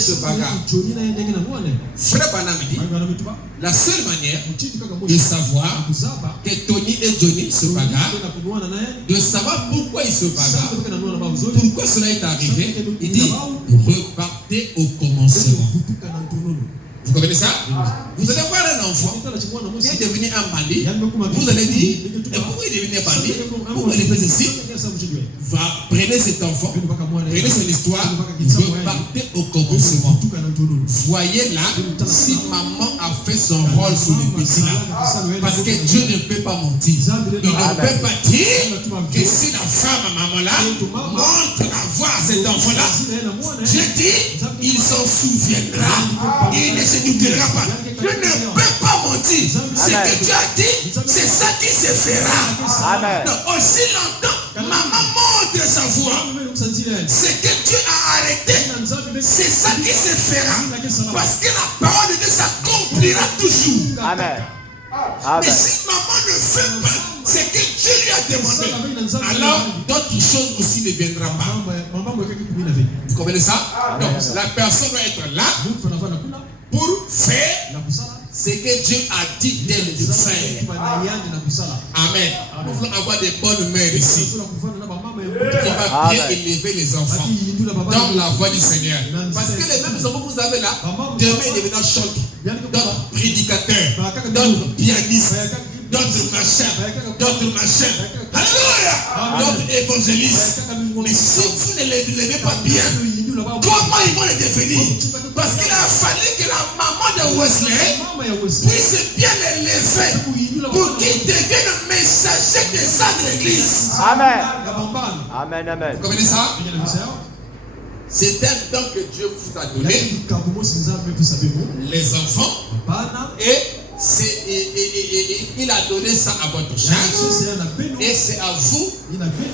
ce bagarre. Frère Branham dit, la seule manière de savoir que Tony et Johnny se bagarrent, de savoir pourquoi ils se bagarrent, pourquoi cela est arrivé, il dit, repartez au commencement. Vous comprenez ça? Vous allez voir un enfant qui est devenu un bandit. Vous allez dire, et pourquoi il est devenu un bandit? Pourquoi il fait ceci? Prenez cet enfant, prenez son histoire, repartez au commencement. Voyez là si maman a fait son rôle sur les petits là. Parce que Dieu ne peut pas mentir. Il ne peut pas dire que si la femme à maman là montre la voix à cet enfant là, Dieu dit, il s'en souviendra. Il ne se doutera pas. Je ne peux pas mentir. Ce que Dieu a dit, c'est ça qui se fera. Amen. Donc, aussi longtemps, maman montre sa voix. Ce que Dieu a arrêté, c'est ça qui se fera. Parce que la parole de Dieu s'accomplira toujours. Amen. Mais si maman ne fait pas ce que Dieu lui a demandé, alors d'autres choses aussi ne viendront pas. Vous comprenez ça? Donc la personne doit être là pour faire ce que Dieu a dit d'elle de faire. Amen. Nous voulons avoir des bonnes mères ici qui va bien élever les enfants dans la voie du Seigneur. Parce que les mêmes enfants que vous avez là, demain ils deviendront chantres, d'autres prédicateurs, d'autres pianistes, d'autres machins. Alléluia! D'autres évangélistes. Mais si vous ne les levez pas bien, comment ils vont les devenir? Parce qu'il a fallu que la maman de Wesley puisse bien les lever pour qu'ils deviennent messagers des âmes de l'église. Amen. Amen, amen. Vous comprenez ça? C'est un don que Dieu vous a donné, les enfants, et il a donné ça à votre charge, et c'est à vous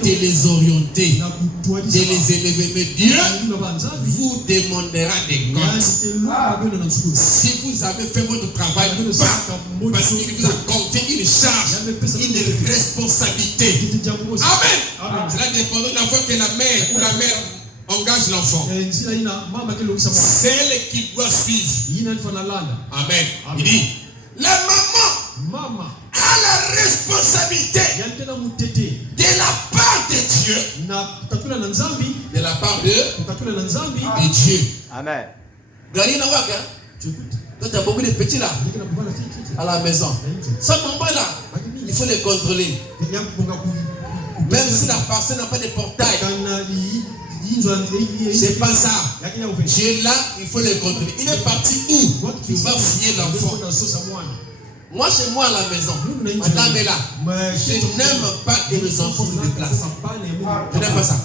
de les orienter, de les élever. Mais Dieu vous demandera des comptes. Si vous avez fait votre travail, parce qu'il vous a confié une charge, une responsabilité. Amen. Cela dépend de la fois que la mère ou la mère engage l'enfant. C'est elle qui doit suivre. Amen. Il dit, la maman a la responsabilité de la part de Dieu, de la part de Dieu. Amen. Quand tu as beaucoup de petits là, à la maison, sans maman là, il faut les contrôler. Même si la personne n'a pas de portail, c'est pas ça. Dieu là, il faut les contrôler. Il est parti où? Il va fouiller l'enfant. Moi, chez moi à la maison, madame est là. Je n'aime pas que mes enfants se déplacent. Je n'aime pas ça.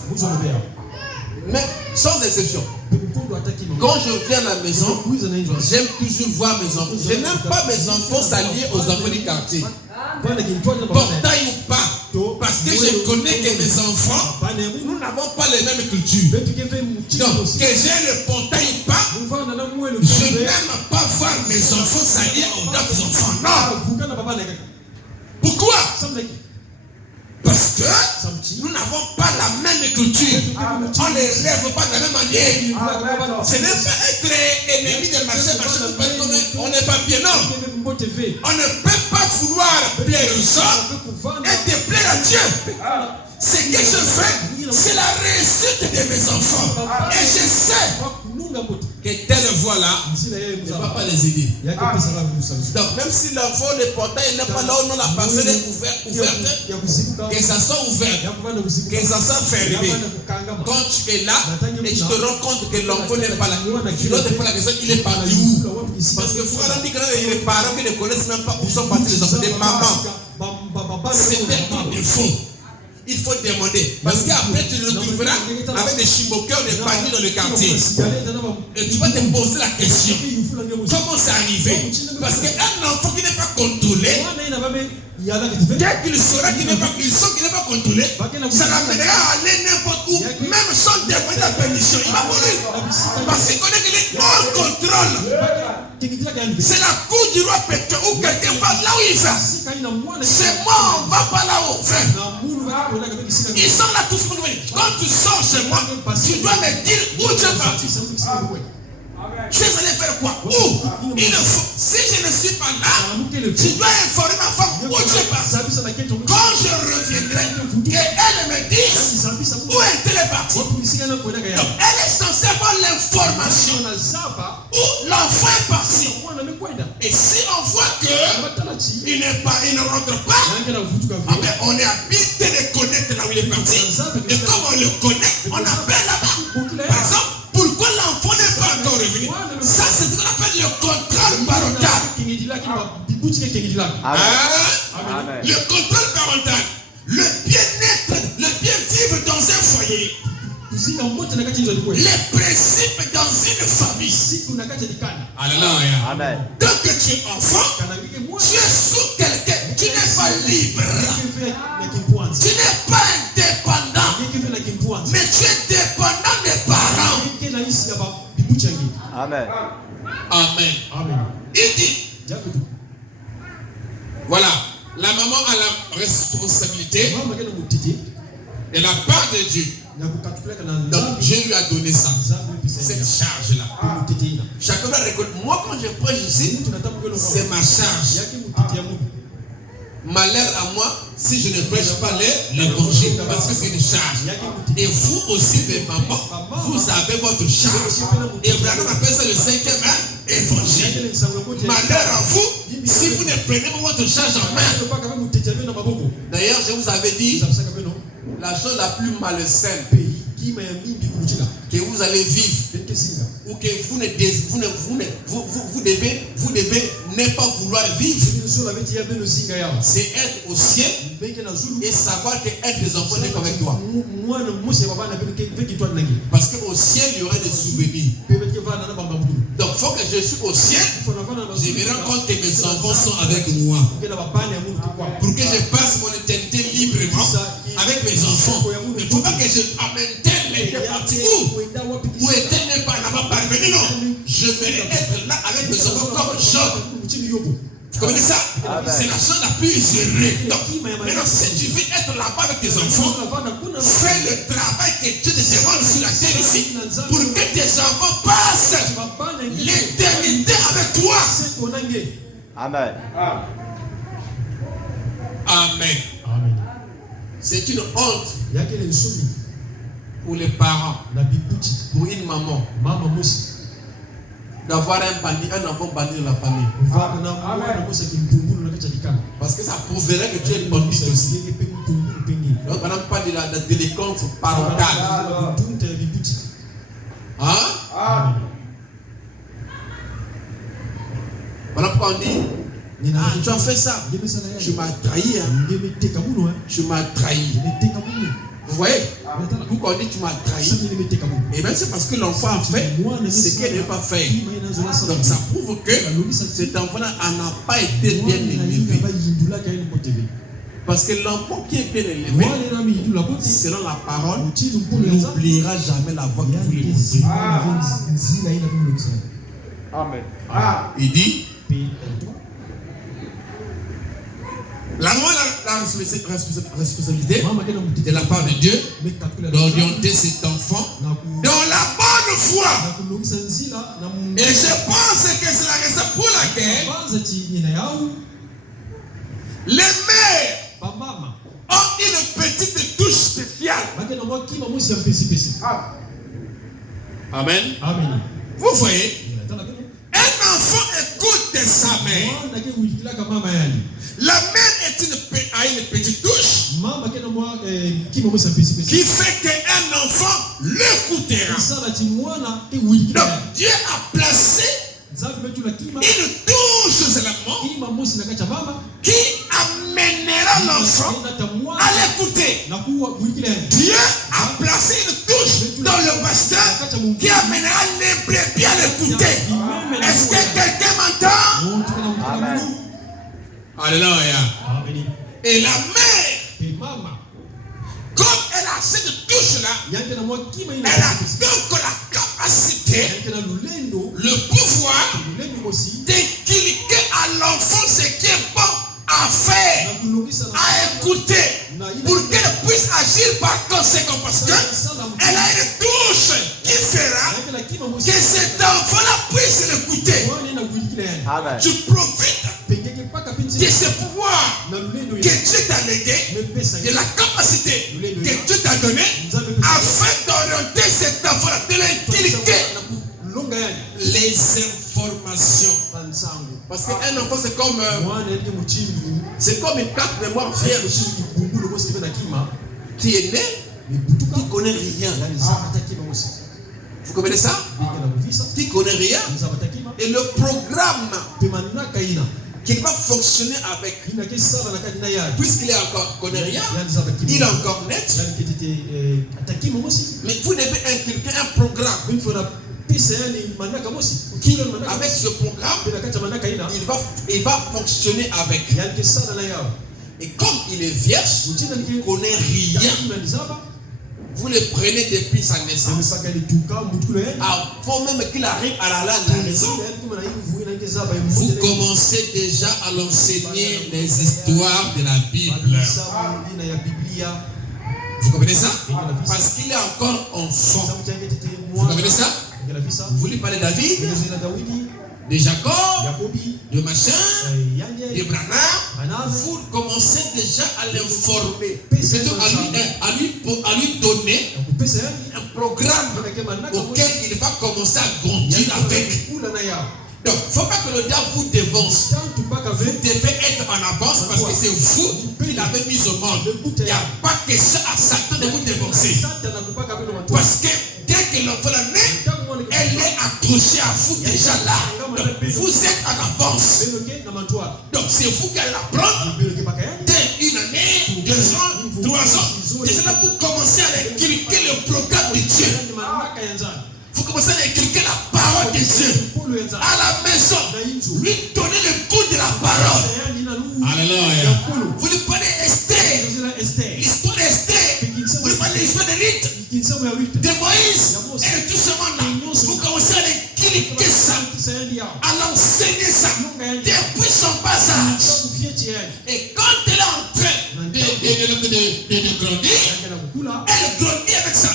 Mais sans exception. Quand je viens à la maison, j'aime toujours voir mes enfants. Je n'aime pas mes enfants s'allier aux enfants du quartier. Portail ou pas. Parce que je connais que mes enfants, nous n'avons pas les mêmes cultures. Donc, que j'ai le portail ou pas, je n'aime pas voir mes enfants s'allier aux autres enfants. Non. Pourquoi? Parce que nous n'avons pas la même culture. On ne les lève pas de la même manière. Ce n'est pas être ennemi de marché parce qu'on n'est pas bien. Non. On ne peut pas vouloir plaire aux hommes et déplaire à Dieu. Ce que je fais, c'est la réussite de mes enfants. Et je sais que telle voie-là ne va pas les aider. Donc même si l'enfant, le portail n'est pas là où non la parcelle est ouverte, que ça soit ouvert, que ça soit fermé. Quand tu es là et tu te rends compte que l'enfant n'est pas là, tu dois te poser la question, il est parti où? Parce que vous avez dit que les parents qui ne connaissent même pas où sont partis les enfants des mamans. C'est un défaut. Il faut demander. Parce qu'après, tu le trouveras avec des chimokers, des bandits dans le quartier. Et tu vas te poser la question. Comment c'est arrivé? Parce qu'un enfant qui n'est pas contrôlé, dès qu'il saura qu'il n'est pas contrôlé, ça l'amènera à aller n'importe où, même sans demander la permission. Il va mourir. Parce qu'il connaît qu'il est hors contrôle. C'est la cour du roi Pétro où quelqu'un va là où il va. C'est moi, on ne va pas là où on va. Ils sont là tous pour nous. Quand tu sors chez moi, tu dois me dire où tu es parti. Tu es allé faire quoi? Où? Il faut. Si je ne suis pas là, tu dois informer ma femme où tu es parti. Quand je reviendrai, qu'elle me dise où est-elle partie. Donc, elle est censée avoir l'information où l'enfant est parti. Et si on voit qu'il ne rentre pas, on est habitué de connaître là où il est parti. Et comme on le connaît, on appelle là-bas. Par exemple, pourquoi l'enfant n'est pas encore revenu? Ça, c'est ce qu'on appelle le contrôle parental. Amen. Le contrôle parental. Le bien-être, le bien-vivre dans un foyer. Les principes dans une famille. Alléluia. Amen. Donc que tu es enfant, tu es sous quelqu'un. Tu n'es pas libre. Tu n'es pas indépendant. Mais tu es dépendant des parents. Amen. Amen. Amen. Il dit, voilà, la maman a la responsabilité de la part de Dieu. Donc Dieu lui a donné ça, cette charge-là. Chacun doit reconnaître. Moi, quand je prêche ici, c'est ma charge. Malheur à moi si je ne prêche pas l'évangile, parce que c'est une charge. Et vous aussi, mes mamans, vous avez votre charge. Et Abraham appelle ça le 5e évangile. Malheur à vous si vous ne prenez pas votre charge en main. D'ailleurs, je vous avais dit, la chose la plus malsaine que vous allez vivre, ou que vous devez ne pas vouloir vivre, c'est être au ciel et savoir que être des enfants n'est qu'avec toi. Parce qu'au ciel, il y aura des souvenirs. Donc, il faut que je suis au ciel, je me rends compte que mes enfants sont avec moi. Pour que je passe mon éternité librement avec mes enfants. Il ne faut pas que je amène les parties où est-elle n'est pas là-bas parvenu, non. Je vais être là avec mes enfants comme Job. Vous connaissez ça? C'est la chose la plus gérée. Donc, maintenant, si tu veux être là-bas avec tes enfants, fais le travail que Dieu te demande sur la terre ici pour que tes enfants passent l'éternité avec toi. Amen. Amen. C'est une honte pour les parents, pour une maman, d'avoir un enfant bandit dans la famille. Parce que ça prouverait que tu es bandit aussi. Donc, on n'a pas de la délinquance parentale. Hein? Voilà pourquoi on dit, tu as fait ça. Tu m'as trahi. Tu m'as trahi. Vous voyez? Pourquoi on dit tu m'as trahi? Et bien c'est parce que l'enfant a fait ce qu'elle n'a pas fait. Donc ça prouve que cet enfant-là n'a pas été bien élevé. Parce que l'enfant qui est bien élevé, selon la parole, n'oubliera jamais la voix que vous lui montrez. Amen. Il dit, la responsabilité de la part de Dieu d'orienter cet enfant dans la bonne foi. Et je pense que c'est la raison pour laquelle les mères ont une petite touche spéciale. Amen. Vous voyez, un enfant écoute sa mère. La mère a une petite touche qui fait qu'un enfant l'écoutera. Donc Dieu a placé une touche seulement qui amènera l'enfant à l'écouter. Dieu a placé une touche dans le pasteur qui amènera les brebis à l'écouter. Est-ce que quelqu'un m'entend? Amen. Alléluia. Et la mère, comme elle a cette touche-là, elle a donc la capacité, le pouvoir d'inculquer à l'enfant ce qui est bon à faire, à écouter, pour qu'elle puisse agir par conséquent. Parce qu'elle a une touche qui fera que cet enfant-là goûter. Amen. Tu profites de ce pouvoir que Dieu t'a légué, de la capacité que Dieu t'a donnée, afin d'orienter cet enfant, de l'inculquer les informations. Parce qu'un enfant, c'est comme une carte mémoire vierge qui est né, qui ne connaît rien. Vous comprenez ça? Qui ne connaît rien. Et le programme qui va fonctionner avec, puisqu'il est encore connaît rien, il est encore net. Mais vous devez inculquer un programme qui, avec ce programme, il va fonctionner avec. Et comme il est vierge, il ne connaît rien. Vous le prenez depuis sa naissance. Avant même qu'il arrive à la raison, vous commencez déjà à l'enseigner les histoires de la Bible. Vous comprenez ça? Parce qu'il est encore enfant. Vous comprenez ça? Vous voulez parler de David, de Jacob, de machin, de Branham. Vous commencez déjà à l'informer, à lui donner un programme auquel il va commencer à grandir avec. Donc, il ne faut pas que le diable vous dévance. Vous devez être en avance parce que c'est vous qui l'avez mis au monde. Il n'y a pas question à Satan de vous dévancer. Parce que dès que l'enfant est né, elle est accrochée à vous déjà là. Donc, vous êtes en avance. Donc, c'est vous qui allez la prendre. Dès une année, 2 ans, 3 ans, déjà là, vous commencez à inculquer le programme de Dieu. Vous commencez à inculquer la parole de Dieu à la maison. Lui donner le goût de la parole. Alléluia. Vous lui parlez d'Esther. L'histoire d'Esther. Vous lui parlez de l'histoire de Ruth, de Moïse. Et tout ce monde-là. Vous commencez à inculquer ça, à l'enseigner ça depuis son passage. Et quand elle est en train de grandir, elle grandit avec ça.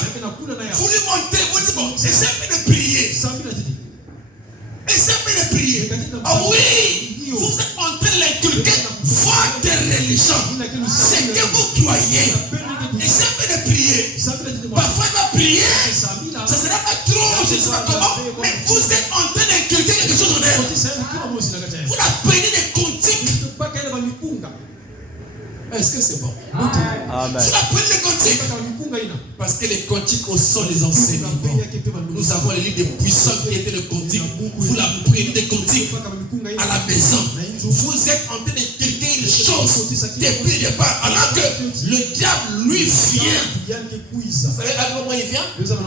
Vous lui montrez, vous dites bon, c'est simple de prier. C'est simple de prier. Ah oui, vous êtes en train de l'inculquer votre religion. C'est que vous croyez. C'est simple de prier. Parfois, elle va prier. Ça ne sera pas trop, je ne sais pas comment. Mais vous êtes en train d'inculquer quelque chose en elle. Vous apprenez des cantiques. Est-ce que c'est bon? Amen. Vous apprenez les cantiques. Parce que les cantiques aussi sont les enseignements. Nous avons les livres des puissants qui étaient les cantiques. Vous l'apprenez des cantiques à la maison. Vous êtes en train d'inculquer les choses depuis le départ. Alors que le diable lui vient. Vous savez à quel moment il vient? Vous savez à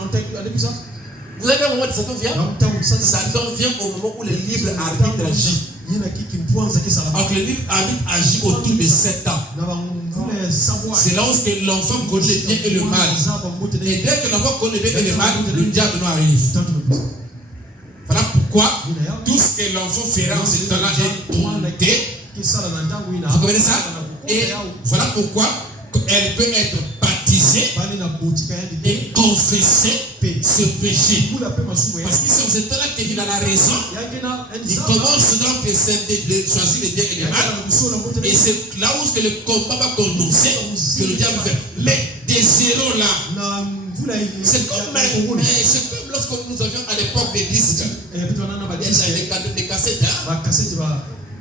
quel moment Satan vient? Satan vient au moment où le libre arbitre agit. Alors que le libre arbitre agit autour de 7 ans. C'est lorsque l'enfant connaît le bien et le mal. Et dès que l'enfant connaît le bien et le mal, le diable nous arrive. Voilà pourquoi tout ce que l'enfant fera en ce temps-là est tourné. Vous comprenez ça? Et voilà pourquoi elle peut être baptisée et confesser ce péché. Parce que c'est en ce temps-là qu'il a la raison. Il commence donc de choisir le bien et le mal. Et c'est là où le combat va commencer, que le diable fait. Mais des zéros là, c'est comme lorsque nous avions à l'époque des disques, des cassettes,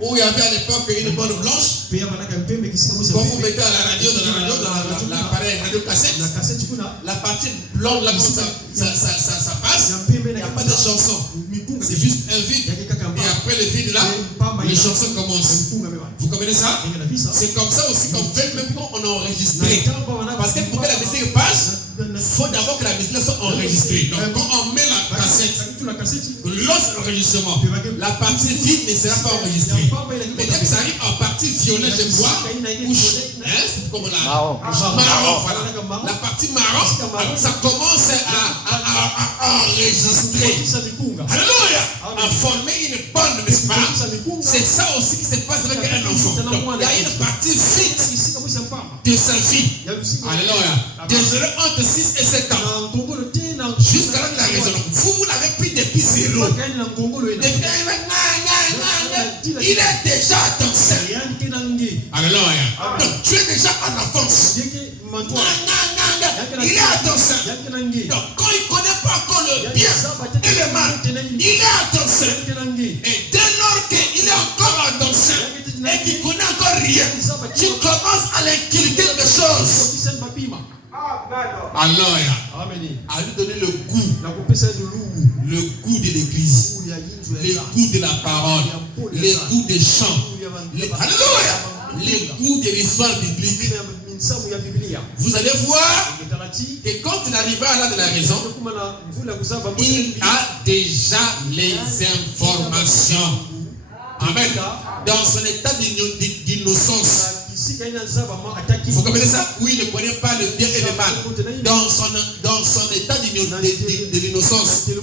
où il y avait à l'époque une bonne blanche. Quand vous mettez à la radio, dans l'appareil radio cassette, la partie blonde là, ça passe, il n'y a pas de chanson. C'est juste un vide. Et après le vide là, les chansons commencent. Vous comprenez ça? C'est comme ça aussi qu'on fait même quand on a enregistré. Parce que pour que la musique passe, il faut d'abord que la musique soit enregistrée. Donc quand on met la cassette, lorsque l'enregistrement, la partie vide ne sera pas enregistrée. Mais dès que ça arrive en partie violette, je vois, c'est comme la marron, voilà. La partie marron, ça commence à enregistrer. Alléluia! À former une bonne, n'est-ce pas? C'est ça aussi qui se passe avec un enfant. Donc, il y a une partie vide de sa vie. Alléluia. Désolé, entre 6 et 7 ans. Jusqu'à là, il a raison. Vous l'avez pris depuis 0. l'eau. Il est déjà dans cette. Alléluia. Donc tu es déjà en avance. Il est attention. Donc quand il ne connaît pas encore le bien et le mal, il est attention. Et dès lors qu'il est encore attention et qu'il ne connaît encore rien, tu commences à l'inculquer des choses. Alléluia. À lui donner le goût de l'église, le goût de la parole, le goût des chants, alléluia, le goût de l'histoire biblique. Vous allez voir que quand il arrivera à l'âge de la raison, il a déjà les informations. Amen. Dans son état d'innocence. Vous comprenez ça? Oui, il ne connaît pas le bien et le mal. Dans son état de l'innocence, ne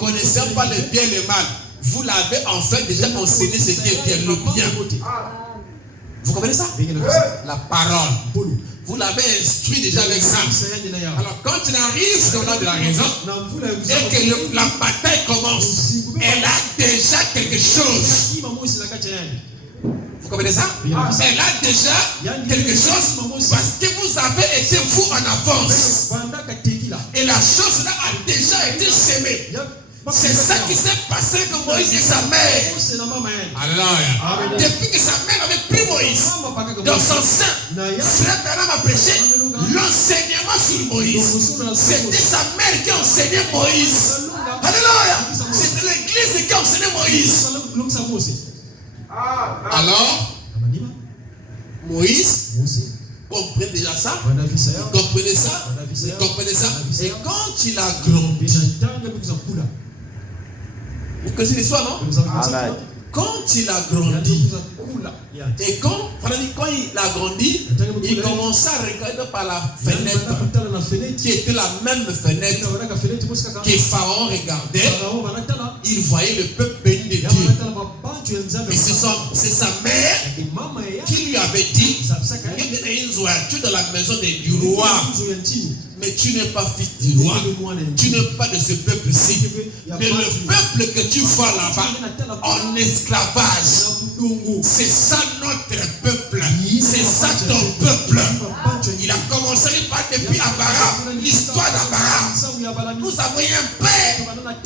connaissant pas le bien et le mal, vous l'avez en fait déjà enseigné ce qui est bien, le bien. Vous comprenez ça? La parole. Vous l'avez instruit déjà avec ça. Alors quand il arrive dans l'âge de la raison et que la bataille commence, elle a déjà quelque chose. Vous comprenez ça? Elle a déjà quelque chose parce que vous avez été vous en avance. Et la chose là a déjà été semée. C'est ça qui s'est passé que Moïse et sa mère. Alléluia. Depuis que sa mère avait pris Moïse dans son sein, Frère Branham a prêché l'enseignement sur Moïse. C'était sa mère qui enseignait Moïse. Alléluia. C'était l'église qui enseignait Moïse. Alors, Moïse comprenait déjà ça. Il comprenait ça. Il comprenait ça. Et quand il a grandi, vous connaissez l'histoire, non? Amen. Quand il a grandi, et quand il a grandi, il commença à regarder par la fenêtre, qui était la même fenêtre que Pharaon regardait. Il voyait le peuple béni de Dieu. Et c'est sa mère qui lui avait dit, tu es dans la maison du roi, mais tu n'es pas fils du roi. Tu n'es pas de ce peuple-ci. Mais le peuple que tu vois là-bas, en esclavage, c'est ça notre peuple. C'est ça ton peuple. Il a commencé par depuis Abraham, l'histoire d'Abraham. Nous avons eu un père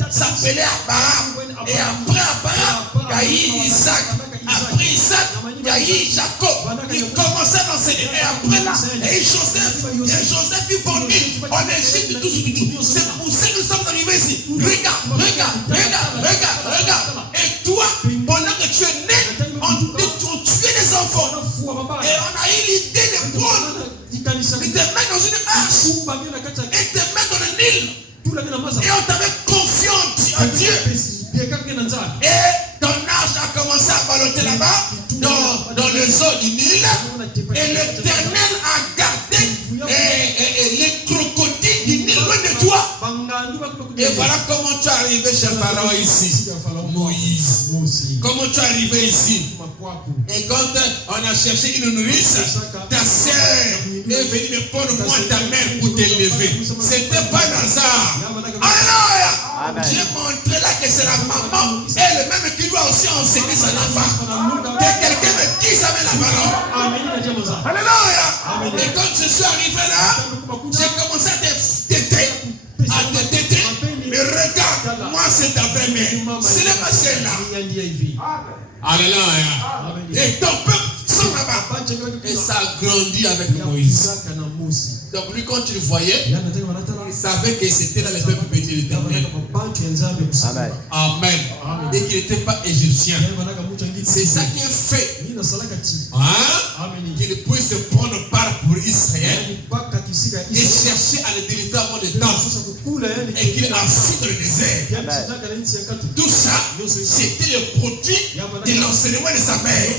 s'appelait Abraham. Et après Abraham, il y a eu Isaac. Après Isaac, il y a eu Jacob. Il commençait à enseigner. Et après là, et Joseph fut vendu en Égypte. C'est pour ça que nous sommes arrivés ici. Regarde. Et toi, pendant que tu es né, on tuait les enfants. Et on a eu l'idée de prendre, de te mettre dans une hache et te mettre dans le Nil. Et on t'avait confiance en Dieu. Et ton âge a commencé à balloter là-bas, dans les eaux du Nil. Et l'Éternel a gardé les crocodiles du Nil loin de toi. Et voilà comment tu es arrivé chez Pharaon ici. Moïse. Comment tu es arrivé ici? Et quand on a cherché une nourrice, ta sœur est venue me prendre moi ta mère pour t'élever. C'était pas un hasard. Alléluia. J'ai montré là que c'est la maman elle-même qui doit aussi enseigner son enfant. Que quelqu'un me dise avec la parole. Alléluia. Et quand je suis arrivé là, j'ai commencé à te téter. Mais regarde, moi c'est ta vraie-mère. Ce n'est pas celle-là. Alléluia. Et ton peuple sont là-bas. Et ça a grandi avec Moïse. Donc lui, quand tu le voyais, il savait que c'était là le peuple béni de l'Éternel. Amen. Et qu'il n'était pas égyptien. C'est ça qui est fait. Qu'il puisse prendre part pour Israël et chercher à le délivrer avant le temps. Et qu'il a fui dans le désert. Tout ça, c'était le produit de l'enseignement de sa mère.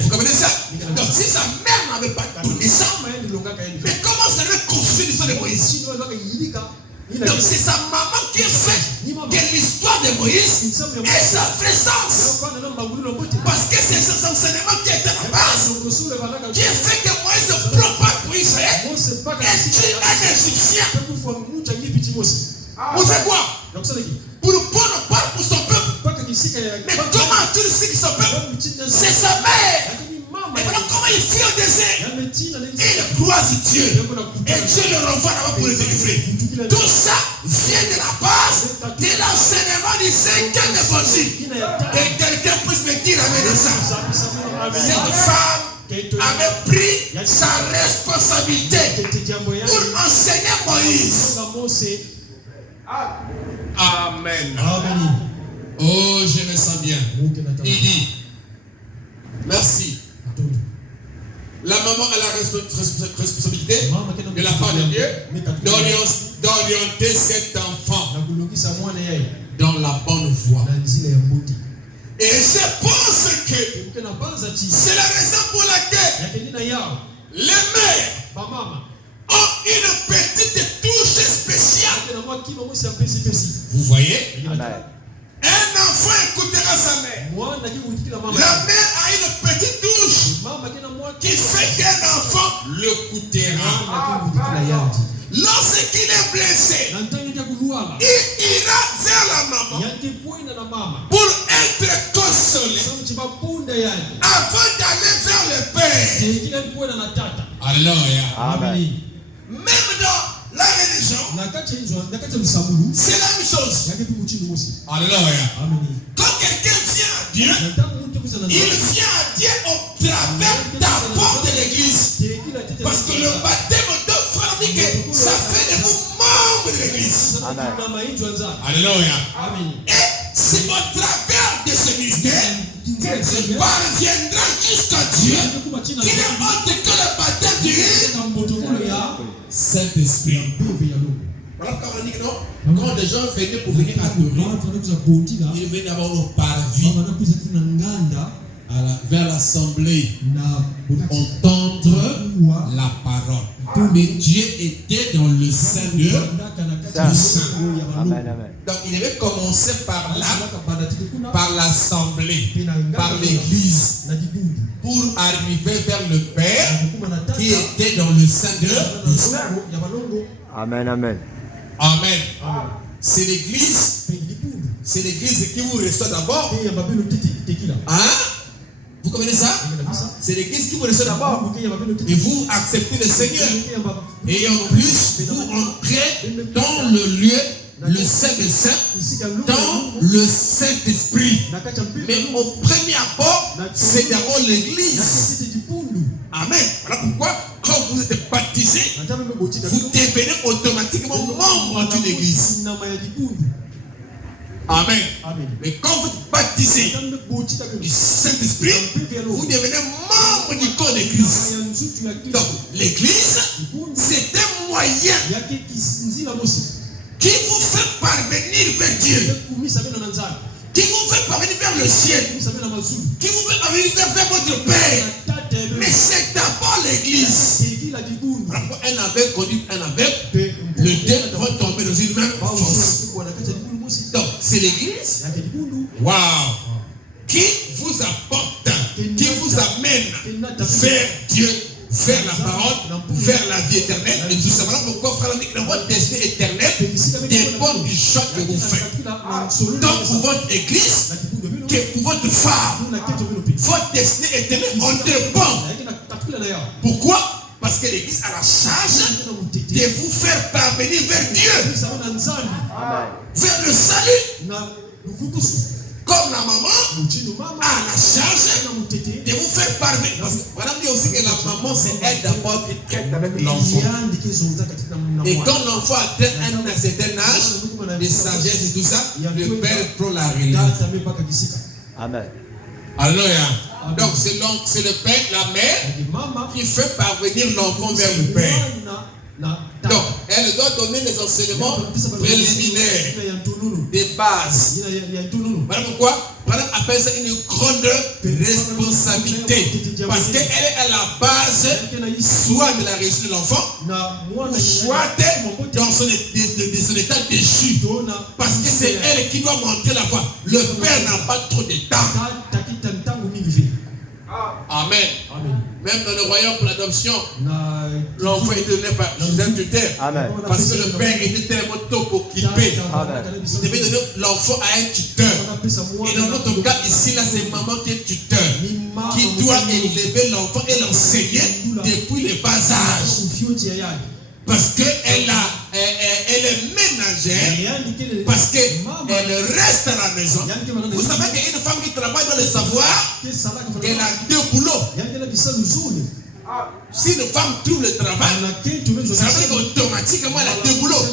Vous comprenez ça? Donc si sa mère n'avait pas donné ça, mais comment est-ce qu'elle avait construit l'histoire de Moïse? Donc c'est sa maman qui a fait que l'histoire de Moïse ait sa vraie sens. Parce que c'est ses enseignements qui étaient la base, qui a fait que Moïse ne prend pas pour Israël et tue un Égyptien. Vous savez quoi? Pour ne pas pour son peuple. Mais comment tu le sais que son peuple? C'est sa mère. Et voilà comment il fuit au désert. Il croit sur Dieu. Et Dieu le renvoie là-bas pour le délivrer. Tout ça vient de la base de l'enseignement du 5e évangile. Et quelqu'un puisse me dire avec ça. Cette femme avait pris sa responsabilité pour enseigner Moïse. Amen. Oh, je me sens bien. Il dit, merci. La maman a la responsabilité de la part de Dieu d'orienter cet enfant dans la bonne voie. Et je pense que c'est la raison pour laquelle les mères ont une petite touche spéciale. Vous voyez? Un enfant écoutera sa mère. La mère a une petite touche qui fait qu'un enfant l'écoutera. Lorsqu'il est blessé, il ira vers la maman pour être consolé avant d'aller vers le Père. Alléluia. Amen. Même dans la religion, c'est la même chose. Alléluia. Quand quelqu'un vient à Dieu, il vient à Dieu au travers d'abord de l'église. Parce que le baptême d'enfant dit que ça fait de vous membres de l'église. Alléluia. Et c'est au travers de ce ministère que tu parviendras jusqu'à Dieu qui n'est autre que le baptême du Saint-Esprit. Voilà pourquoi on dit que non, quand des gens venaient pour venir adorer, ils venaient d'abord au parvis, vers l'assemblée, pour entendre la parole. Mais Dieu était dans le sein de Saint. Donc il devait commencer par là, par l'assemblée, par l'église, pour arriver vers le Père qui était dans le sein de Saint. Amen, amen. Amen. C'est l'église qui vous reçoit d'abord. Hein? Vous comprenez ça? C'est l'église qui vous reçoit d'abord. Et vous acceptez le Seigneur. Et en plus, vous entrez dans le lieu, le Saint des Saints, dans le Saint-Esprit. Mais au premier abord, c'est d'abord l'église. Amen. Voilà pourquoi, quand vous êtes baptisé, vous devenez automatiquement membre d'une église. Amen. Mais quand vous êtes baptisé du Saint-Esprit, vous devenez membre du corps d'église. Donc, l'église, c'est un moyen qui vous fait parvenir vers Dieu, qui vous fait parvenir vers le ciel, qui vous fait parvenir vers votre Père. Mais c'est d'abord l'église. Un aveugle conduit un aveugle, le deux vont tomber dans une même force. Donc, c'est l'église, wow, qui vous apporte, qui vous amène vers Dieu, vers la parole, vers la vie éternelle. Et tout simplement, pourquoi frère l'ami, votre destinée éternelle dépend du choix que vous faites. Donc, pour votre église, pour votre femme, votre destinée éternelle, on dépend. Pourquoi? Parce que l'église a la charge de vous faire parvenir vers Dieu, vers le salut. Comme la maman a la charge de vous faire parvenir. Parce que madame dit aussi que la maman, c'est elle d'abord qui traite avec l'enfant. Et quand l'enfant atteint un certain âge de sagesse et tout ça, le père prend la relève. Amen. Alléluia. Donc c'est le père, la mère qui fait parvenir l'enfant vers le père. Donc elle doit donner les enseignements préliminaires, des bases. Voilà pourquoi Madame appelle ça une grande responsabilité. Parce qu'elle est à la base soit de la réussite de l'enfant, soit dans son état déchu. Parce que c'est elle qui doit montrer la voie. Le père n'a pas trop de temps. Amen. Même dans le royaume pour l'adoption, l'enfant est donné par un tuteur. Amen. Parce que le père était tellement trop occupé. Amen. Il devait donner l'enfant à un tuteur. Et dans notre cas ici, là, c'est maman qui est tuteur, qui doit élever l'enfant et l'enseigner depuis le bas âge. Parce qu'elle est ménagère, parce qu'elle reste à la maison. Vous savez qu'une femme qui travaille dans le savoir, elle a deux boulots. Si une femme trouve le travail, ça veut dire qu'automatiquement elle a deux boulots.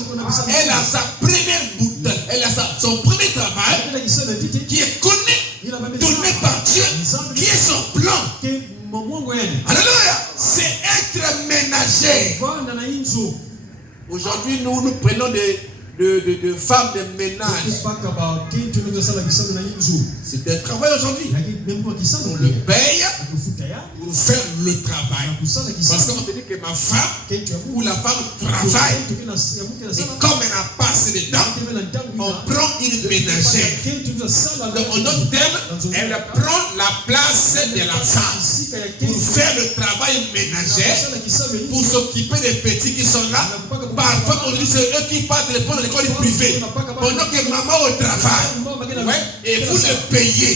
Elle a sa première bouteille, elle a son premier travail qui est connu, donné par Dieu, qui est son plan. Alléluia. C'est être ménager. Aujourd'hui, nous prenons des femmes de ménage. C'est un travail aujourd'hui. On le paye pour faire le travail. Parce qu'on te dit que ma femme ou la femme travaille. Et comme elle n'a pas assez de temps, on prend une ménagère. Donc, en d'autres termes, elle prend la place de la femme pour faire le travail ménager, pour s'occuper des petits qui sont là. Parfois, on dit c'est eux qui partent les prendre à l'école privée. Pendant que maman au travail, ouais, et vous le payez.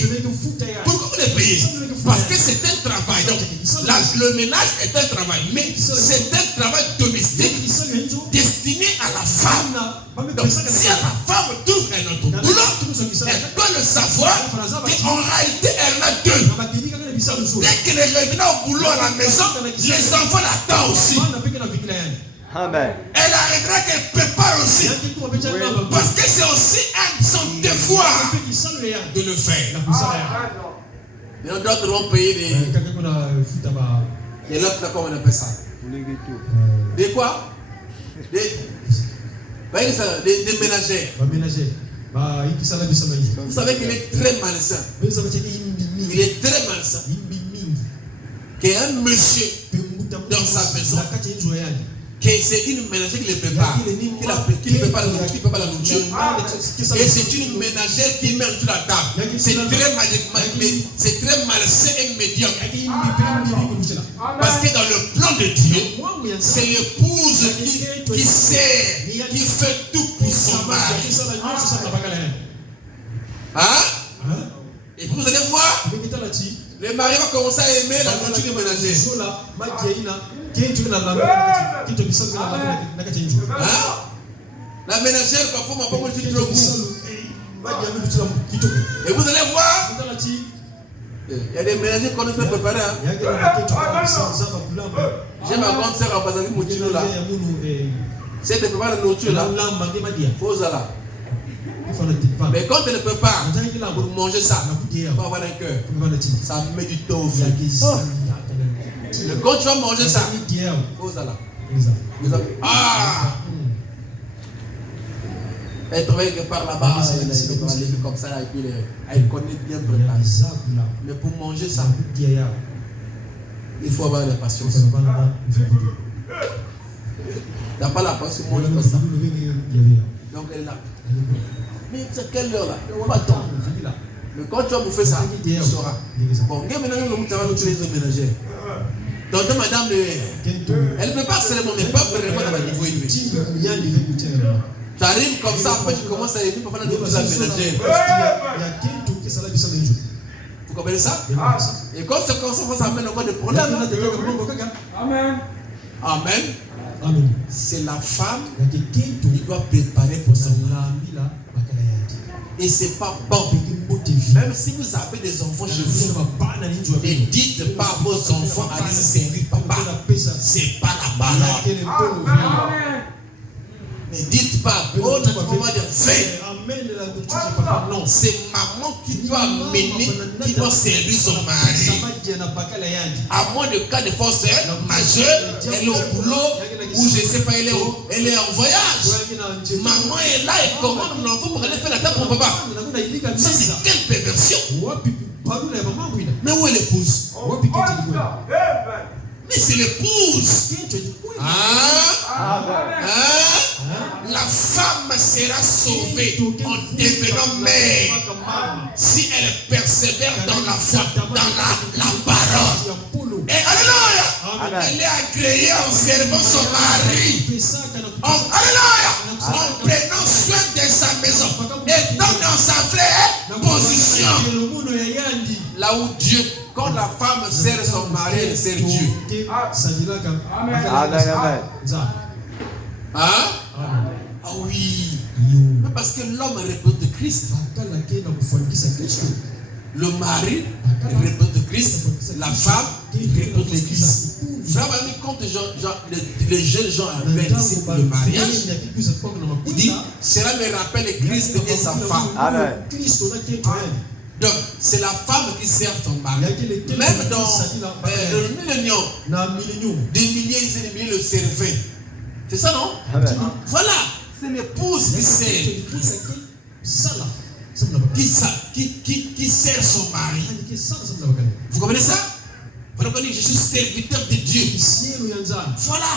Pourquoi vous le payez? Parce que c'est un travail. Donc, le ménage est un travail, mais c'est un travail domestique destiné à la femme. Donc, si la femme trouve un autre boulot, elle doit le savoir qu'en réalité, elle a deux. Dès qu'elle est revenue au boulot à la maison, les enfants l'attendent aussi. Amen. Elle arrivera qu'elle prépare aussi. Oui. Parce que c'est aussi son devoir de le faire. Mais d'autres vont payer des. Et l'autre, comment on appelle ça? Des quoi? Des ménagères. Vous savez qu'il est très malsain. Il est très malsain. Qu'un monsieur dans sa maison, c'est une ménagère qui le prépare, qui ne prépare la nourriture. Et c'est une ménagère qui met sur la table. C'est très malsain et médiocre. Parce que dans le plan de Dieu, c'est l'épouse qui sert, qui fait tout pour son mari. Hein? Et vous allez voir, le mari va commencer à aimer la nourriture ménagère. La ménagère, parfois, m'a pas mangé trop goût. Et vous allez voir, il y a des ménagères qu'on ne peut préparer. J'ai ma grande sœur à Bazali Moutino là. C'est de préparer la nourriture là. Faut là. Mais quand elle ne peut pas pour manger ça, il faut avoir un cœur. Ça met du temps. Mais quand tu vas manger ça, faut ça là. Ah! Elle travaille quelque part là-bas, elle est comme ça, et puis elle connaît bien préparer. Mais pour manger ça, il faut avoir la patience. Tu n'as pas la patience pour manger comme ça. Donc elle est là. Mais c'est quelle heure là? Pas de temps. Mais quand tu vas bouffer ça, tu sauras. Bon, maintenant, nous avons tous les hommes ménagères. Donc, madame, elle ne peut pas seulement, mais pas vraiment dans le niveau élevé. Tu arrives comme ça, après tu commences à aider pour faire la nourriture ménagère. Vous comprenez ça? Et quand ça commence, ça amène encore des problèmes. Amen. Amen. C'est la femme qui doit préparer pour son mari. Et c'est pas bon. Même si vous avez des enfants chez vous, ne dites pas à vos enfants à aller se servir papa. C'est pas la parole. Ne dites pas, oh, notre maman de fait. Non, c'est maman qui doit amener, qui doit servir son mari. À moins de cas de force majeure, elle est au boulot, ou je ne sais pas, elle est en voyage. Maman est là et commande l'enfant pour aller faire la table pour papa. Ça, c'est quelle perversion. Mais où est l'épouse? Mais c'est l'épouse. La femme sera sauvée en devenant mère si elle persévère dans la foi, dans la parole. Et alléluia. elle est agréée en servant son mari. En prenant soin de sa maison. Étant dans sa vraie position. Là où Dieu, quand la femme sert son mari, elle sert Dieu. Amen. Hein? Ah oui. Mais parce que l'homme représente Christ. Le mari représente Christ. La femme représente l'Église. Frère, quand les jeunes gens appellent ici pour le mariage, il dit, cela me rappelle Christ et sa femme. Amen. Donc, c'est la femme qui sert son mari. Même dans le millénium, des milliers et des milliers le servaient. C'est ça, non? Amen. Voilà, c'est l'épouse qui sert. Qui sert son mari. Vous comprenez ça? Vous comprenez, je suis serviteur de Dieu. Voilà.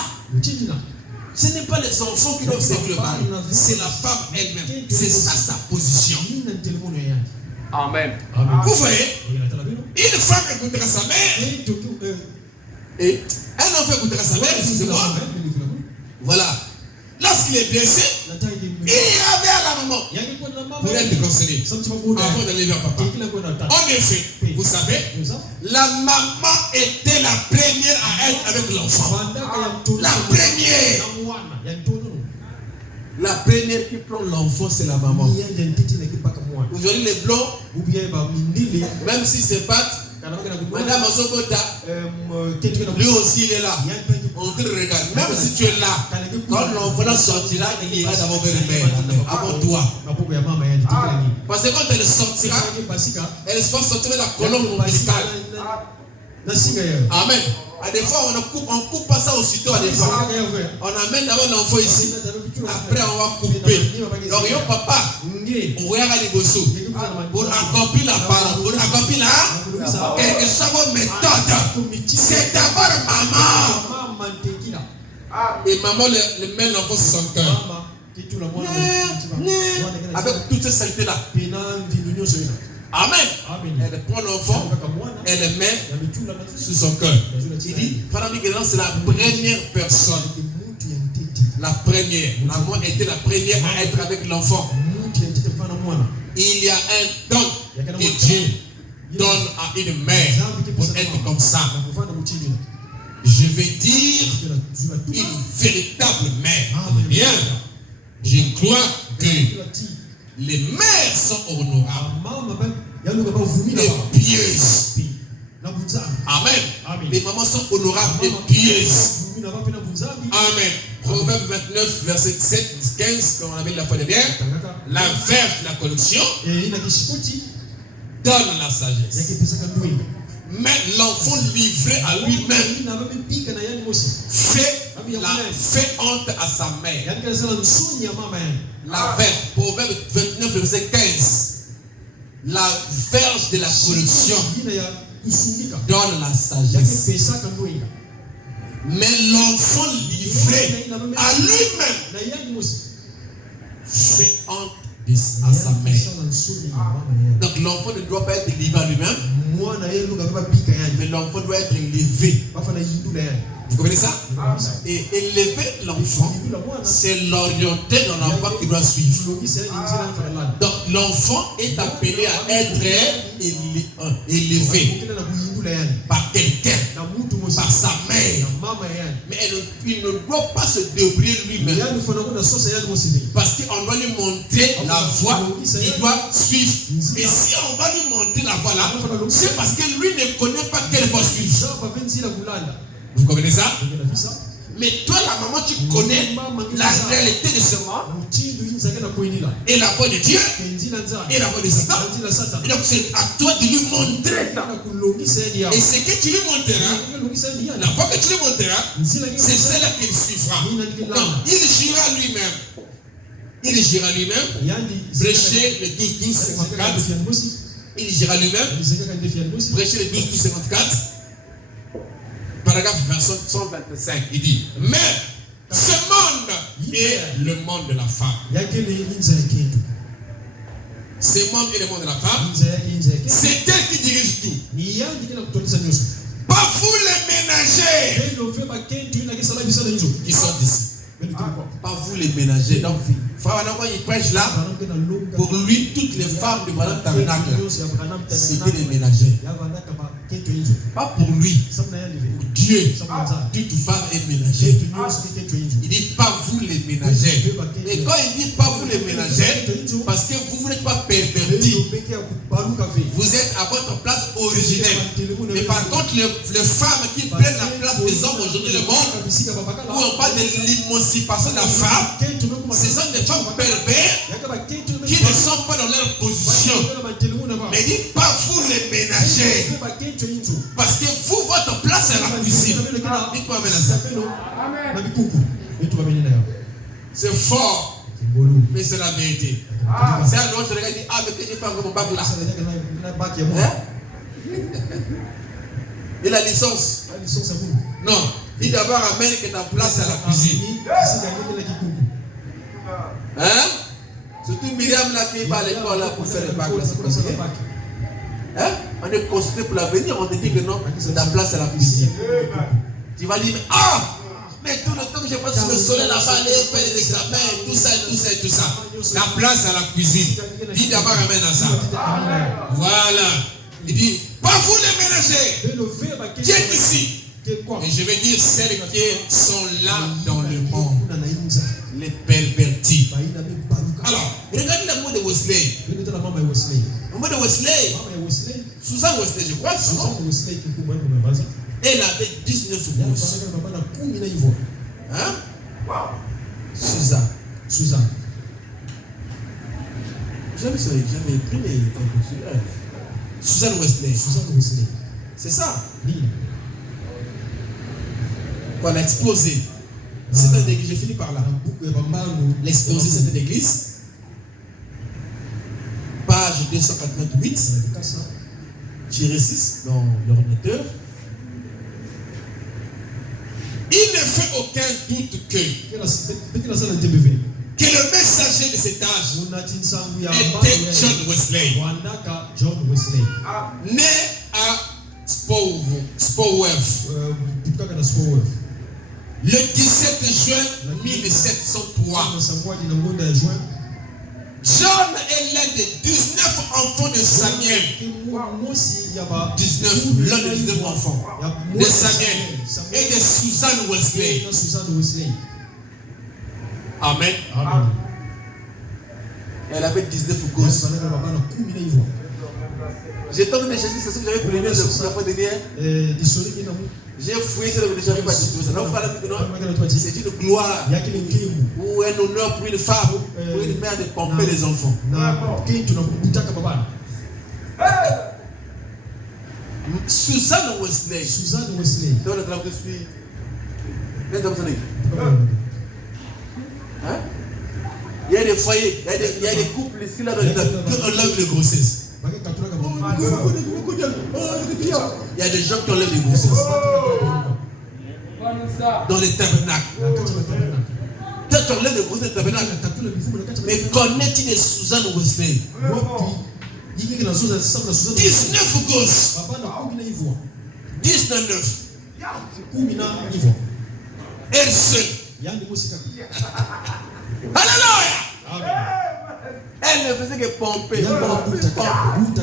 Ce n'est pas les enfants qui doivent servir le mari, c'est la femme elle-même. C'est ça sa position. Amen. Vous voyez, une femme écoutera sa mère et un enfant écoutera sa mère, excusez-moi. Voilà. Lorsqu'il est blessé, il ira vers la maman pour être consolé avant d'aller vers papa. En effet, vous savez, la maman était la première à être avec l'enfant. La première. La première qui prend l'enfant, c'est la maman. Aujourd'hui, les blancs, même si c'est pas Madame Azokota, lui aussi il est là. On te regarde. Même si tu es là, quand l'enfant sortira, il ira d'abord vers le mère, avant toi. Parce que quand elle sortira, elle sortira de la colonne ombilicale. Amen. À des fois, on coupe pas ça aussitôt à des fois. On amène d'abord l'enfant ici. Après, on va couper. Donc, yo papa, on regarde les gossos. Pour accomplir la parole, pour accomplir la, quelle que soit votre méthode, c'est d'abord maman. Et maman le met l'enfant sur son cœur. Avec toutes ces saletés-là. Amen. Elle prend l'enfant, elle le met sur son cœur. Il dit, c'est la première personne. La première. La maman était la première à être avec l'enfant. Il y a un don que Dieu donne à une mère pour être comme ça. Je vais dire une véritable mère. Bien. Je crois que les mères sont honorables et pieuses. Amen. Les mamans sont honorables et pieuses. Amen. Proverbe 29, verset 7, 15, comme on avait la fois dernière. La verge de la correction donne la sagesse. Mais l'enfant livré à lui-même fait honte à sa mère. La verge, Proverbe 29, verset 15. La verge de la correction donne la sagesse. Mais l'enfant livré à lui-même fait honte à sa mère. Donc l'enfant ne doit pas être livré à lui-même, mais l'enfant doit être élevé. Vous comprenez ça? Et élever l'enfant, c'est l'orienter dans l'enfant qui doit suivre. Donc l'enfant est appelé à être élevé par quelqu'un, par sa mère. Mais il ne doit pas se débrouiller lui-même. Parce qu'on doit lui montrer la voie, il doit suivre. Et si on va lui montrer la voie là, c'est parce que lui ne connaît pas quelle voie suivre. Vous comprenez ça? Mais toi, la maman, tu connais la réalité de ce monde et la voix de Dieu et la voix de Satan. Et donc, c'est à toi de lui montrer ça. Et ce que tu lui montreras, la voix que tu lui montreras, c'est celle qu'il suivra. Non, il gira lui-même. Il gira lui-même. Prêcher le 12, 54. Il gira lui-même. Prêcher le 12, 54. Paragraphe 125, il dit, mais ce monde est le monde de la femme. Ce monde est le monde de la femme. C'est elle qui dirige tout. Pas vous les ménagers. ménagers qui sont ici. Pas vous les ménagers. Donc, frère, quand il prêche là, pour lui, toutes les femmes de Madame Tabernacle, c'était des ménagers. Pas pour lui. Pour Dieu, toute femme est ménagère. Il dit pas vous les ménagers. Et quand il dit pas vous les ménagers, parce que vous n'êtes pas pervertis. Vous êtes à votre place originelle. Mais par contre, les femmes qui prennent la place des hommes aujourd'hui dans le monde, où on parle de l'émancipation de la femme, ce sont des femmes perverses qui ne sont pas dans leur position. Mais il dit pas vous les ménagers. Parce que vous, votre place est la cuisine. Dites-moi maintenant. C'est fort, mais c'est la vérité. C'est un autre qui dit, ah, mais que j'ai fait mon bac là. Et la licence? Non. Dis d'abord, amène que ta place à la cuisine. Hein? Surtout Myriam là qui va à l'école là pour faire le bac là, c'est possible. Hein? On est consulté pour l'avenir, on te dit que non, ta place à la cuisine. Tu vas dire, ah! Mais tout le temps que je passe sur le soleil là-bas, aller faire les examens, tout ça. La place à la cuisine. Dis d'abord, amène à ça. Voilà. Il dit, pas vous les ménagers. Qui est ici? Et je vais dire celles qui sont là dans le monde. Les pervertis. Alors, regardez l'amour de Wesley. L'amour de Wesley. Susan Wesley, je crois. Elle avait 19 gosses. Hein? Susan. J'avais pris les conclusions. Susan Wesley. C'est ça. Voilà, l'exposé. C'est une église, j'ai fini par là. L'exposé, c'est une église. Page 288. Tiré 6 dans l'ordinateur. Il ne fait aucun doute que le messager de cet âge était John Wesley. Né à Spoworth. Le 17 juin 1703. John est l'un des 19 enfants de Samuel. 19, l'un des 19 enfants de Samuel et de Susan Wesley. Amen. Elle avait 19 gosses. J'ai tenté de chercher ce que j'avais prévu la fois dernière. J'ai fouillé sur le déjà pas du tout. C'est une gloire ou un honneur pour une femme, pour une mère de pomper les enfants. Susan Wesley. Dans le travail que je suis. Hein? Il y a des foyers, il y a des couples ici là qui enlèvent les grossesses. Il y a des gens qui enlèvent les grossesses dans les tabernacles. Quand tu enlèves les grossesses des tabernacles, mais connais-tu les Susan Wesley? 19 gosses. 19. Elle seule. Alléluia. Elle ne faisait que pomper.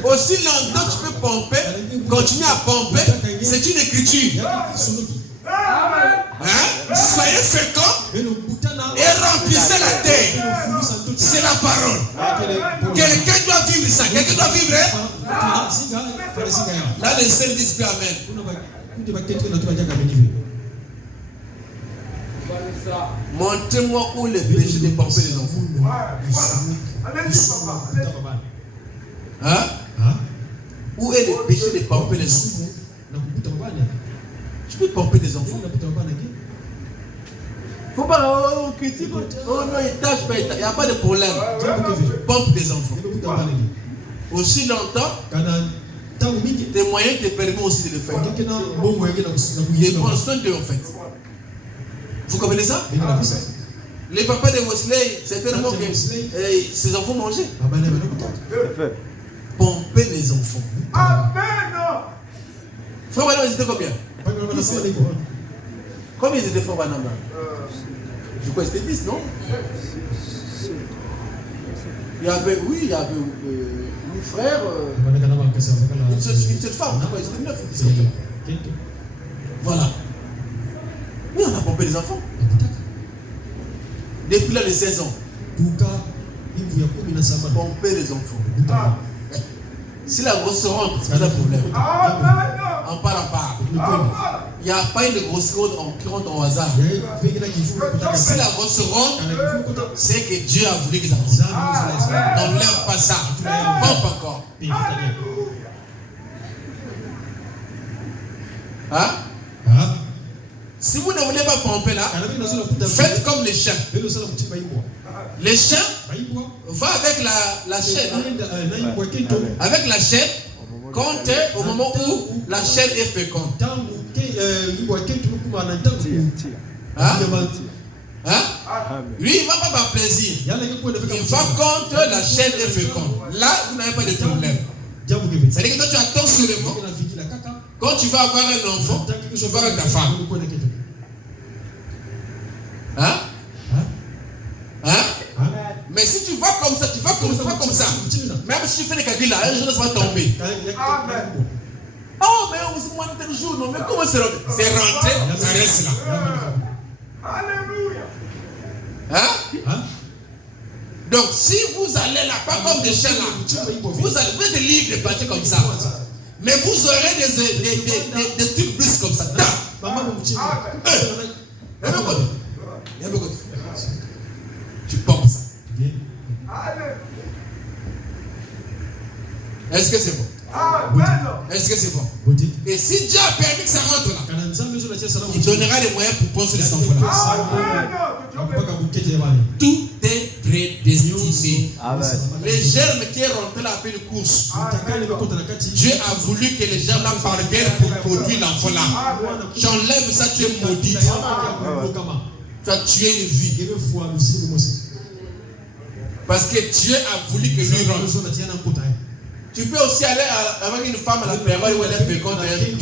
Aussi longtemps que tu peux pomper, continue à pomper, c'est une écriture. Hein? Soyez féconds et remplissez la terre. C'est la parole. Quelqu'un doit vivre ça. Quelqu'un doit vivre. Là, les seuls disent que amen. Montrez-moi où le péché de pomper les enfants. Hein? Où est le péché de pomper les enfants? Tu peux pomper des enfants. Faut pas critiquer. Oh non, il tâche pas. Il n'y a pas de problème. Pompe des enfants. Aussi longtemps, tes moyens te permettent aussi de le faire. Il prend soin d'eux en fait. Vous comprenez ça? Les papas de Wesley, c'est tellement que ses enfants mangeaient. Pomper les enfants. Amen. Frère, maintenant, ils étaient combien? Combien ils étaient forts, Banama? Je crois que c'était 10, non? Il y avait 8 frères. Une seule femme. Ils étaient 9 ou 10. Voilà. Mais on a pompé les enfants. Depuis là, les 16 ans. Pomper les enfants. Si la grosse rentre, c'est pas un problème. On parle à part. Il n'y a pas une grosse qui rentre au hasard. Si la grosse rentre, c'est que Dieu a voulu que ça rentre. N'enlève pas ça. Pompe encore. Hein? Si vous ne voulez pas pomper là, faites comme les chiens. Les chiens vont avec la chaîne. Avec la chaîne, comptez au moment où la chaîne est féconde. Hein? Lui, il ne va pas par plaisir. Il va quand la chaîne est féconde. Là, vous n'avez pas de problème. C'est-à-dire que toi, tu attends seulement. Quand tu vas avoir un enfant, tu vas avec ta femme. Hein? Mais si tu vas comme ça, tu vas comme ça. Même si tu fais des calculs là, un jour ça va tomber. Oh, mais moi, tel jour, non, mais comment c'est rentré? C'est rentré, ça reste là. Alléluia. Hein? Donc, si vous allez là, pas comme des chiens là, vous allez être libre de partir comme ça. Mais vous aurez des trucs plus comme ça. Tu penses. Est-ce que c'est bon? Est-ce que c'est bon? Et si Dieu a permis que ça rentre là, il donnera les moyens pour penser les enfants là. Tout est prédestiné. Les germes qui est rentré là après une course, Dieu a voulu que les germes là parviennent pour produire l'enfant là. J'enlève ça, tu es maudit. Tu as tué une vie. Parce que Dieu a voulu que lui rentre. Tu peux aussi aller avec une femme à la période où elle est féconde. Avec une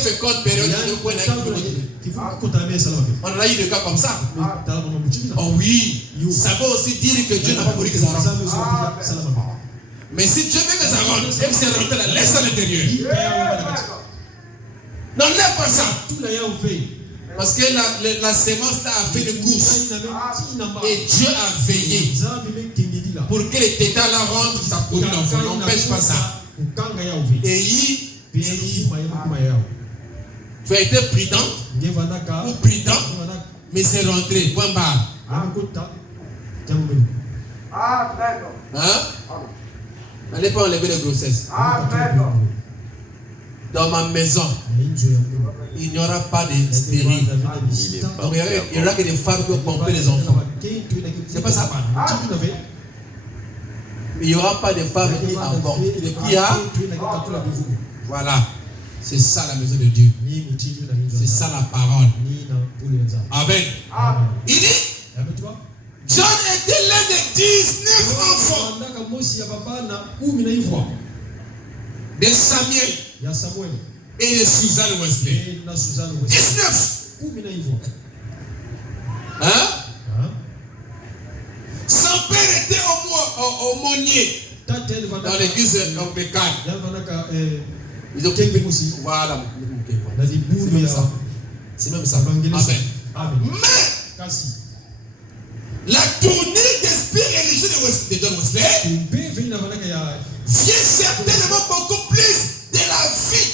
féconde période, on a eu des cas comme ça. Oh oui, ça veut aussi dire que Dieu n'a pas voulu que ça rentre. Mais si Dieu veut que ça rentre, et que c'est rentré là, laisse à l'intérieur. N'enlève pas ça. Parce que la sémence a fait une course. Et Dieu a veillé pour que les tétans là rentrent, ça produit l'enfant. N'empêche pas ça. Et tu as été prudent ou prudent, mais c'est rentré. Point barre. Hein? N'allez pas enlever les grossesses. Dans ma maison, il n'y aura pas de stérile. Il n'y aura que des femmes qui vont pomper les enfants. C'est pas ça. Il n'y aura pas de femmes qui avortent. Qui a? Voilà. C'est ça la maison de Dieu. C'est ça la parole. Amen. Il dit, John était l'un des 19 enfants de Samuel et de Suzanne Wesley. 19. Hein? Son père était aumônier dans l'église anglicane. Ils ont voilà. C'est même ça. Amen. Mais la tournée d'esprit religieux de John Wesley vient certainement beaucoup plus de la vie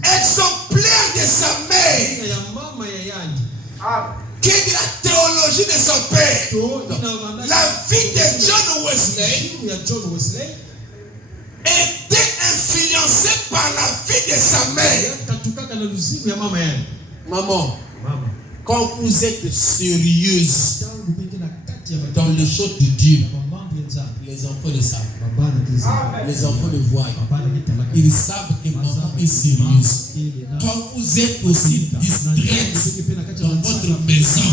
exemplaire de sa mère que de la théologie de son père. La vie de John Wesley était influencée par la vie de sa mère. Maman, quand vous êtes sérieuse dans les choses de Dieu, les enfants le savent. Les enfants le voient. Ils savent que maman est sérieuse. quand vous êtes aussi distraite dans votre maison,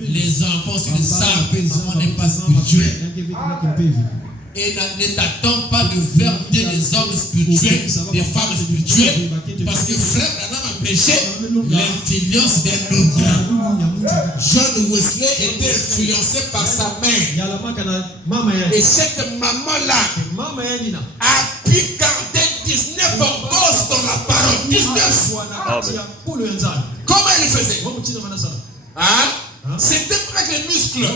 les enfants se le savent que maman n'est pas spirituelle. Et ne t'attends pas de faire des hommes spirituels, des femmes spirituelles, parce que frère Branham a prêché l'influence d'un homme. John Wesley était influencé par sa mère. Et cette maman-là a pu garder 19 gosses dans la parole. 19. Comment elle faisait? C'était pas avec les muscles.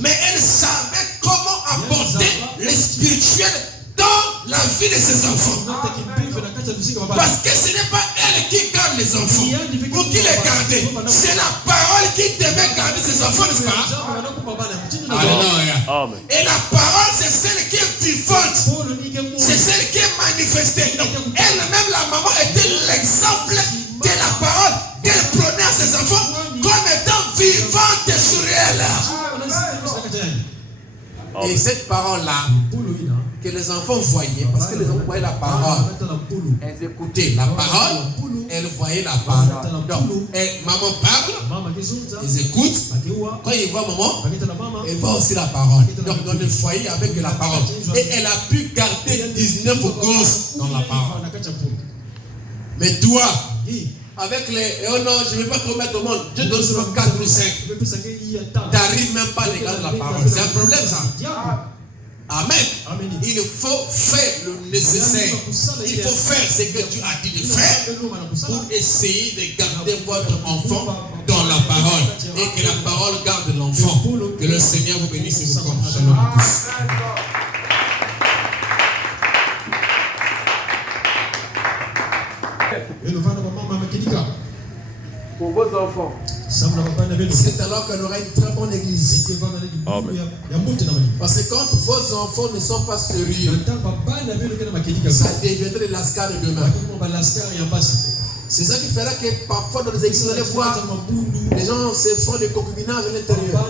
Mais elle savait comment aborder les spirituels dans la vie de ses enfants. Parce que ce n'est pas elle qui garde les enfants. Pour qui les garder? C'est la parole qui devait garder ses enfants, n'est-ce pas? Alléluia. Et la parole, c'est celle qui est vivante. C'est celle qui est manifestée. Donc, elle-même, la maman, était l'exemple de la parole qu'elle prenait à ses enfants comme étant vivante et sur elle. Et cette parole-là, que les enfants voyaient, parce que les enfants voyaient la parole, elles écoutaient la parole, elles voyaient la parole. Donc, maman parle, ils écoutent. Quand ils voient maman, ils voient aussi la parole. Donc, dans le foyer avec la parole. Et elle a pu garder 19 gosses dans la parole. Mais toi, avec les... Oh non, je ne vais pas te mettre au monde. Dieu donne seulement 4 ou 5. Tu n'arrives même pas à regarder la parole. C'est un problème, ça. Amen. Il faut faire le nécessaire. Il faut faire ce que tu as dit de faire pour essayer de garder votre enfant dans la parole. Et que la parole garde l'enfant. Que le Seigneur vous bénisse et vous comble. Shalom à tous. Pour vos enfants. C'est alors qu'on aura une très bonne église. Parce que quand vos enfants ne sont pas sérieux, ça deviendrait de l'ascar de demain. C'est ça qui fera que parfois dans les églises, vous allez voir, les gens se font des concubinages à l'intérieur.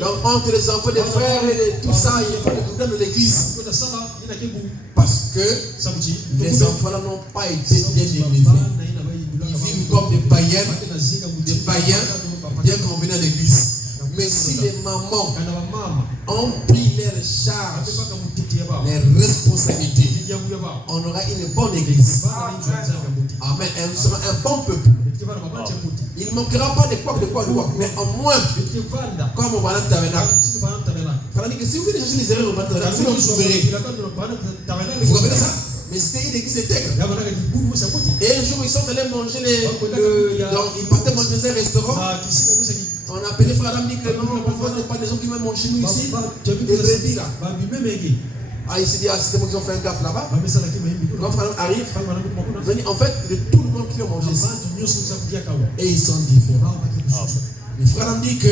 Donc entre les enfants des frères et tout ça, il faut les concubinages de l'église. Parce que les enfants n'ont pas été bien élevés. Ils vivent comme des païens, bien qu'on vienne à l'église. Mais si les mamans ont pris leur charge, les responsabilités, on aura une bonne église. Amen. Et nous serons un bon peuple. Il ne manquera pas de quoi, mais au moins, comme au Banat Tabernacle. Si vous voulez chercher les erreurs au Banat Tabernacle, vous verrez. Vous comprenez ça? Mais c'était une église intègre. Et un jour, ils sont allés manger ils partaient manger dans un restaurant. On a appelé frère Adam, dit que non, on ne pas des gens qui viennent manger nous ici. Des brebis là. Ah, il s'est dit, c'était moi qui ont fait un gaffe là-bas. Quand frère Adam arrive, en fait, de tout le monde qui a mangé ici. Et ils sont différents. Le frère Adam dit que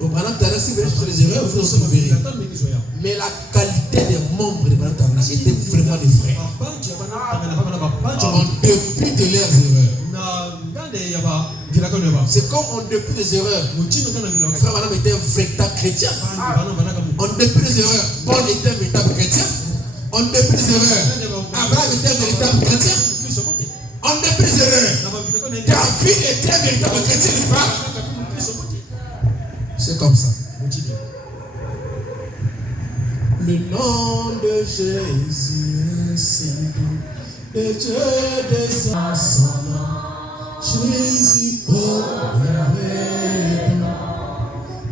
au Banat Tabernacle, si vous voulez chercher les erreurs, vous verrez. Mais la qualité des membres de Banat Tabernacle était vraiment des frères. On dépit de leurs erreurs. C'est comme on dépit des erreurs. Frère Banat était un véritable chrétien. On dépit des erreurs. Paul était un véritable chrétien. On dépit des erreurs. Abraham était un véritable chrétien. On dépit des erreurs. David était un véritable chrétien, n'est-ce pas? C'est comme ça. Le nom de Jésus est si doux, le Dieu des enfants, Jésus au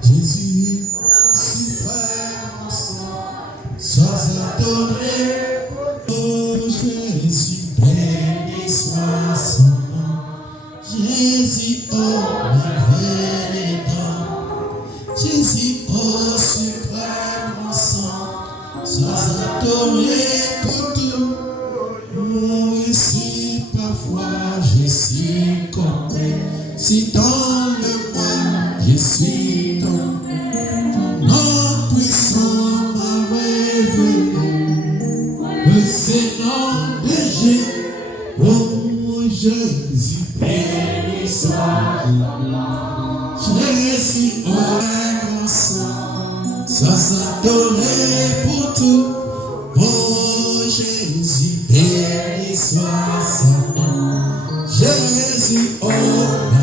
Jésus suprême sang, sois adoré, oh Jésus, béni soit son nom, Jésus au Jésus au suprême sang, sois adoré pour tout. Oh, et si parfois je suis compris, si dans le monde je suis tombé, ton nom puissant m'a révélé le Seigneur de Jésus. Oh Jésus, béni soit ton nom. Jésus au sois adoré pour tout, oh Jésus, béni Jésus, oh.